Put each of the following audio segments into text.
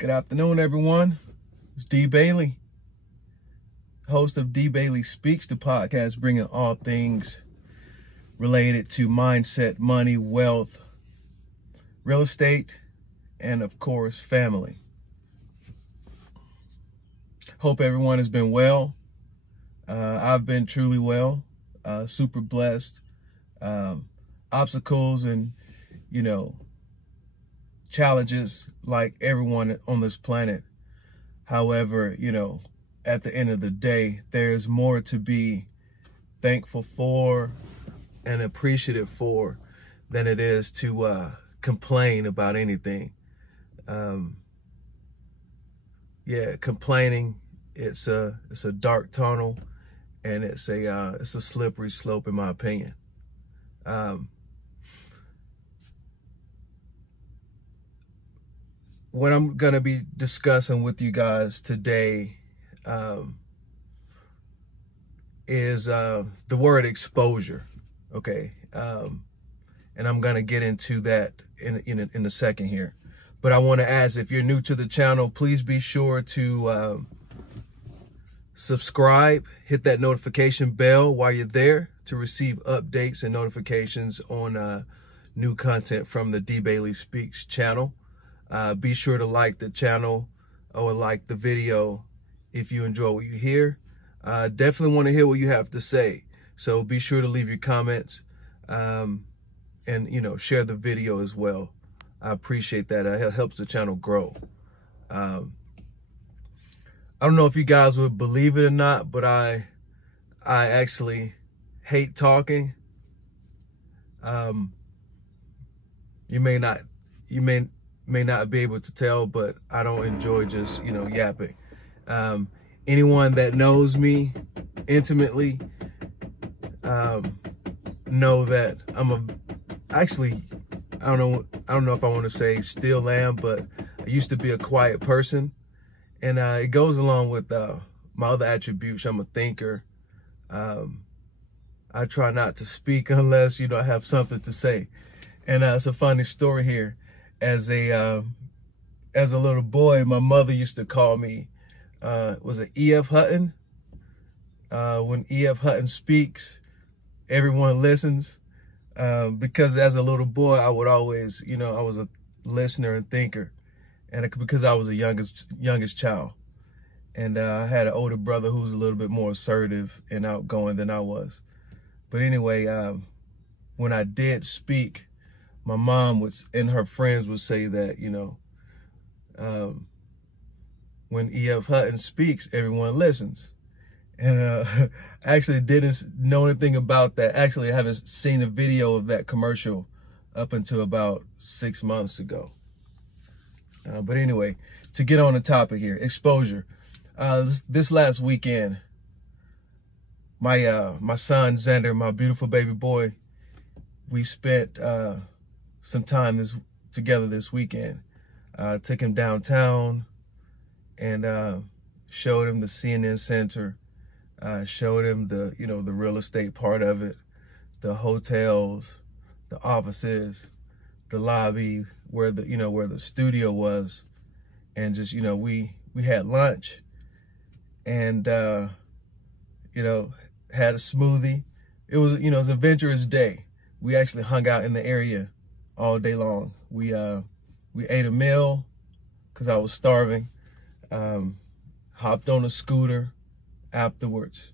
Good afternoon, everyone. It's D. Bailey, host of D. Bailey Speaks, the podcast bringing all things related to mindset, money, wealth, real estate, and of course, family. Hope everyone has been well. I've been truly well, super blessed. Obstacles and, challenges like everyone on this planet. However, at the end of the day, there's more to be thankful for and appreciative for than it is to complain about anything. Complaining, it's a dark tunnel, and it's a slippery slope, in my opinion. What I'm going to be discussing with you guys today is the word exposure, okay? And I'm going to get into that in a second here. But I want to ask, if you're new to the channel, please be sure to subscribe, hit that notification bell while you're there to receive updates and notifications on new content from the D. Bailey Speaks channel. Be sure to like the channel or like the video if you enjoy what you hear. Definitely want to hear what you have to say. So be sure to leave your comments and, share the video as well. I appreciate that. It helps the channel grow. I don't know if you guys would believe it or not, but I actually hate talking. You may not be able to tell, but I don't enjoy just, yapping. Anyone that knows me intimately know that I don't know if I want to say still am, but I used to be a quiet person, and it goes along with my other attributes. I'm a thinker. I try not to speak unless, I have something to say. And it's a funny story here. As a little boy, my mother used to call me, was it E.F. Hutton? When E.F. Hutton speaks, everyone listens. Because as a little boy, I would always, I was a listener and thinker. And because I was the youngest child. And I had an older brother who was a little bit more assertive and outgoing than I was. But anyway, when I did speak, my mom and her friends would say that, when E.F. Hutton speaks, everyone listens. And I actually didn't know anything about that. Actually, I haven't seen a video of that commercial up until about 6 months ago. But anyway, to get on the topic here, exposure. This last weekend, my son, Xander, my beautiful baby boy, we spent some time together this weekend. Took him downtown and showed him the CNN Center. Showed him the the real estate part of it, the hotels, the offices, the lobby where the studio was, and just we had lunch and had a smoothie. It was it was an adventurous day. We actually hung out in the area all day long. We ate a meal because I was starving. Hopped on a scooter afterwards,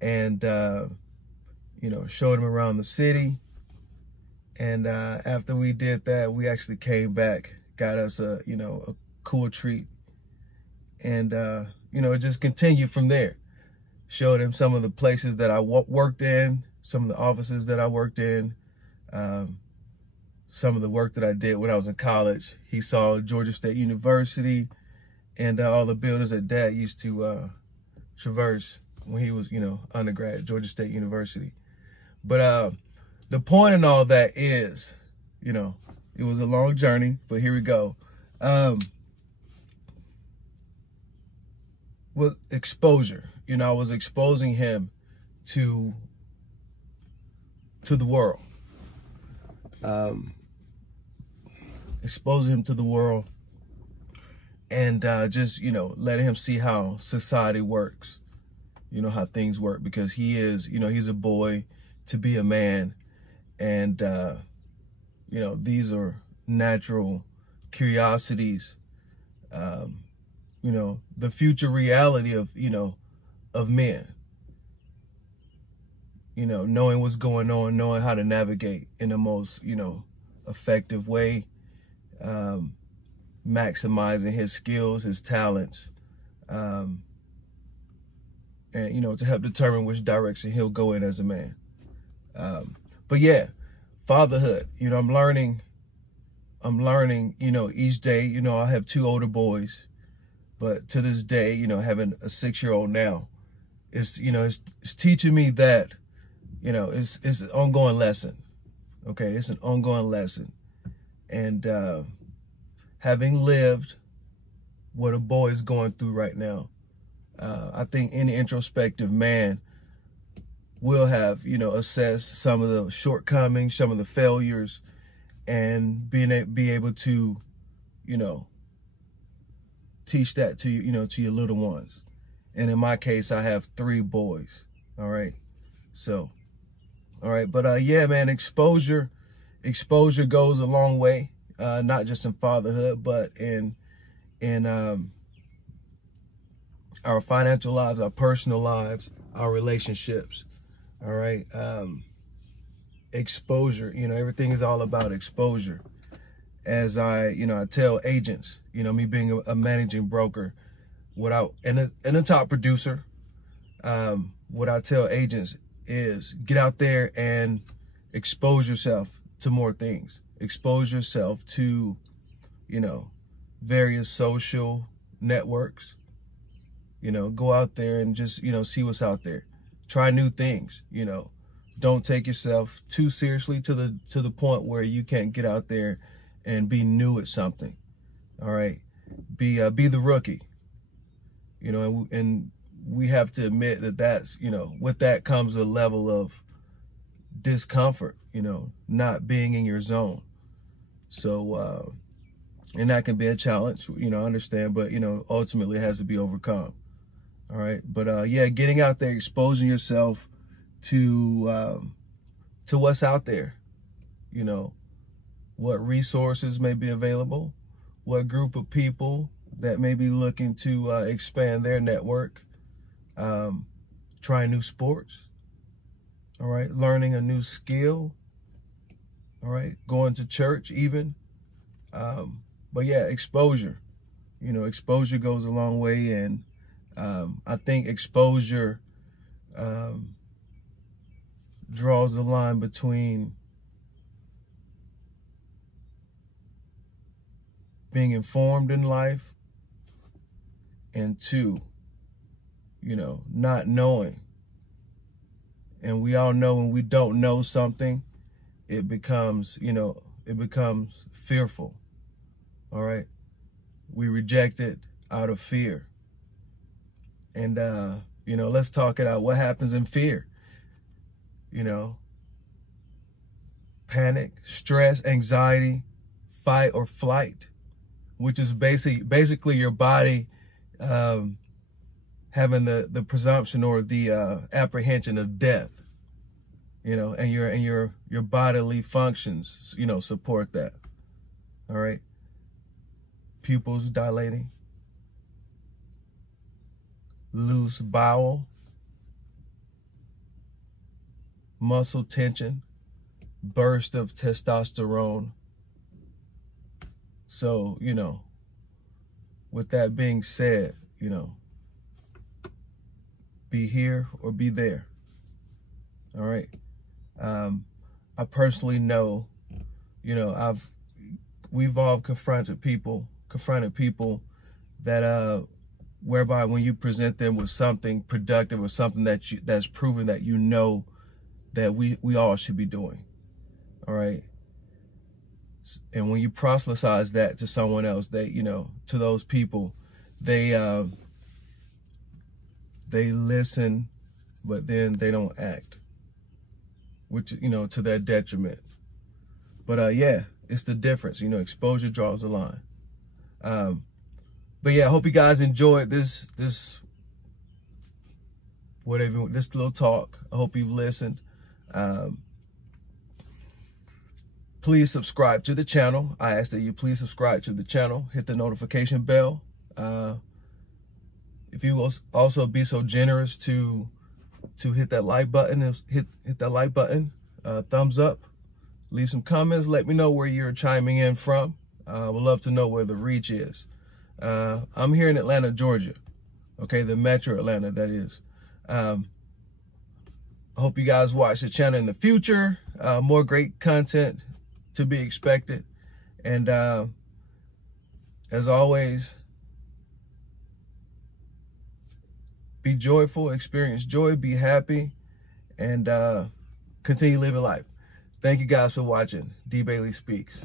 and showed him around the city. And after we did that, we actually came back, got us a cool treat, and it just continued from there. Showed him some of the places that I worked in, some of the offices that I worked in, some of the work that I did when I was in college. He saw Georgia State University and all the buildings that Dad used to traverse when he was, undergrad at Georgia State University. But the point in all that is, it was a long journey, but here we go. With exposure, I was exposing him to the world. Exposing him to the world and just, you know, letting him see how society works, you know, how things work, because he is, you know, he's a boy to be a man. And, you know, these are natural curiosities, you know, the future reality of, you know, of men, you know, knowing what's going on, knowing how to navigate in the most, you know, effective way, maximizing his skills, his talents, and, you know, to help determine which direction he'll go in as a man. But yeah, fatherhood, you know, I'm learning, you know, each day. You know, I have 2 older boys, but to this day, you know, having a 6-year-old now, it's, you know, it's teaching me that, you know, it's an ongoing lesson. Okay, it's an ongoing lesson. And having lived what a boy is going through right now, I think any introspective man will have, you know, assessed some of the shortcomings, some of the failures, and be able to, you know, teach that to you know, to your little ones. And in my case, I have 3 boys. All right, so, all right, but yeah, man, exposure goes a long way, not just in fatherhood, but in our financial lives, our personal lives, our relationships. All right, exposure, you know, everything is all about exposure. As I tell agents, you know, me being a managing broker, and a top producer, what I tell agents is get out there and expose yourself to more things. Expose yourself to, you know, various social networks. You know, go out there and just, you know, see what's out there. Try new things, you know. Don't take yourself too seriously to the point where you can't get out there and be new at something. All right, be the rookie. You know, and we have to admit that that's, you know, with that comes a level of discomfort. You know, not being in your zone. So, and that can be a challenge. You know, I understand, but you know, ultimately it has to be overcome. All right, but yeah, getting out there, exposing yourself to what's out there. You know, what resources may be available, what group of people that may be looking to expand their network, trying new sports, all right, learning a new skill, all right, going to church even. But yeah, exposure, you know, exposure goes a long way. And I think exposure draws the line between being informed in life and 2, you know, not knowing. And we all know when we don't know something, it becomes, you know, it becomes fearful. All right. We reject it out of fear. And, you know, let's talk it out. What happens in fear? You know, panic, stress, anxiety, fight or flight, which is basically your body having the presumption or the apprehension of death. You know, and your bodily functions, you know, support that. All right. Pupils dilating, loose bowel, muscle tension, burst of testosterone. So, you know, with that being said, you know, be here or be there. All right. I personally know, you know, we've all confronted people that whereby when you present them with something productive or something that's proven that you know that we all should be doing. All right. And when you proselytize that to someone else, they, you know, to those people, they listen, but then they don't act, which, you know, to their detriment. But yeah, it's the difference. You know, exposure draws a line. But yeah, I hope you guys enjoyed this little talk. I hope you've listened. Please subscribe to the channel. I ask that you please subscribe to the channel. Hit the notification bell. If you will also be so generous to hit that like button, hit that like button, thumbs up, leave some comments. Let me know where you're chiming in from. I would love to know where the reach is. I'm here in Atlanta, Georgia. Okay, the Metro Atlanta, that is. I hope you guys watch the channel in the future. More great content to be expected. And as always, be joyful, experience joy, be happy, and continue living life. Thank you guys for watching D Bailey Speaks.